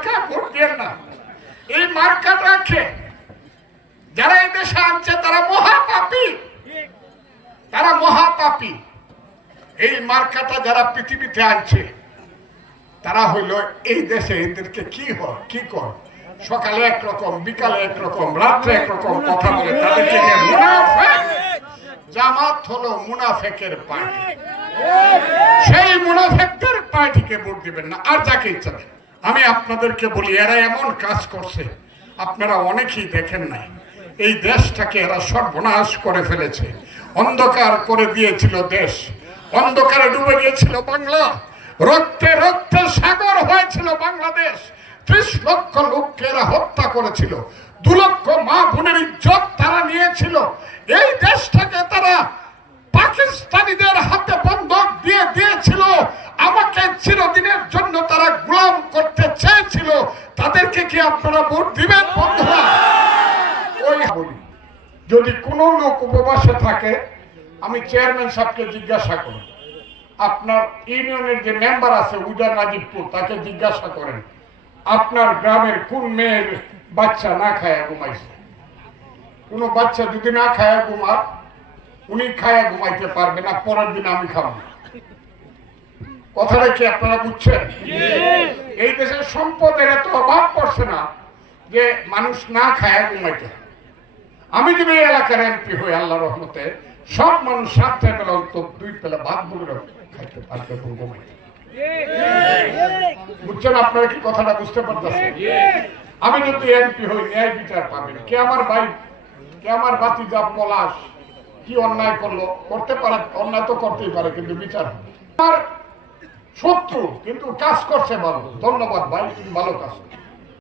মার্কা ভোট দিয়ে না। এই মার্কাটাকে যারা এই দেশে আনছে, তারা মহাপাপী। তারা মহাপাপী। এই মার্কাটা যারা পৃথিবীতে আনছে, তারা হইল এই দেশে এদেরকে কি হয় কি সকালে একরকম, বিকালে একরকম, রাত্রে একরকম কথা বলে, তাদেরকে জামাত হলো মুনাফেকের পার্টি। সেই মুনাফেকদের পার্টিকে ভোট দিবেন না, আর যাকে ইচ্ছা দেন। আমি আপনাদেরকে বলি, এরা এমন কাজ করছে, আপনারা অনেকেই দেখেন নাই। এই দেশটাকে এরা সর্বনাশ করে ফেলেছে। অন্ধকার করে দিয়েছিল দেশ। অন্ধকারে ডুবে গিয়েছিল বাংলা। রক্তে রক্তে সাগর হয়েছিল বাংলাদেশ। ত্রিশ লক্ষ লোককে এরা হত্যা করেছিল। দু লক্ষ মা বোনের ইজ্জত তারা নিয়েছিল। এই দেশটাকে তারা পাকিস্তানিদের হাতে বন্ধক দিয়ে দিয়েছিল। আমাকে চিরদিনের তাদেরকে কি আপনারা ভোট দিবেন, বন্ধুরা? ওই বলি, যদি কোনো লোক উপবাসে থাকে, আমি চেয়ারম্যান সাহেবকে জিজ্ঞাসা করি। আপনার ইউনিয়নের যে মেম্বার আছে উদয় নাজিবপুর, তাকে জিজ্ঞাসা করেন, আপনার গ্রামের কোন মেয়ের বাচ্চা না খায় ঘুমাইছে? কোনো বাচ্চা যদি না খায় ঘুমা উনি খায়া ঘুমাইতে পারবে না, পরের দিন আমি খাব। কথাটা কি আপনারা বুঝছেন? এই দেশের সম্পদের এত অভাব পড়ছে না যে মানুষ না খায়া ঘুমাইতে। আমি যদি এই এলাকার এমপি হই, আল্লাহ রহমতে, সব মানুষ সাতটা বেলা অন্তত দুই বেলা ভাত বলে খাইতে পারবে ঘুমাইতে। বুঝছেন আপনারা কি কথাটা বুঝতে পারতেছেন? আমি যদি এমপি হই, ন্যায় বিচার পাবেন। কে আমার ভাই, কে আমার বাতিজা পলাশ, কি অন্যায় করল? করতে পারে, অন্যায় তো করতেই পারে, কিন্তু বিচার। আমার শত্রু কিন্তু কাজ করছে ভালো ধন্যবাদ ভাই ভালো কাজ করছ।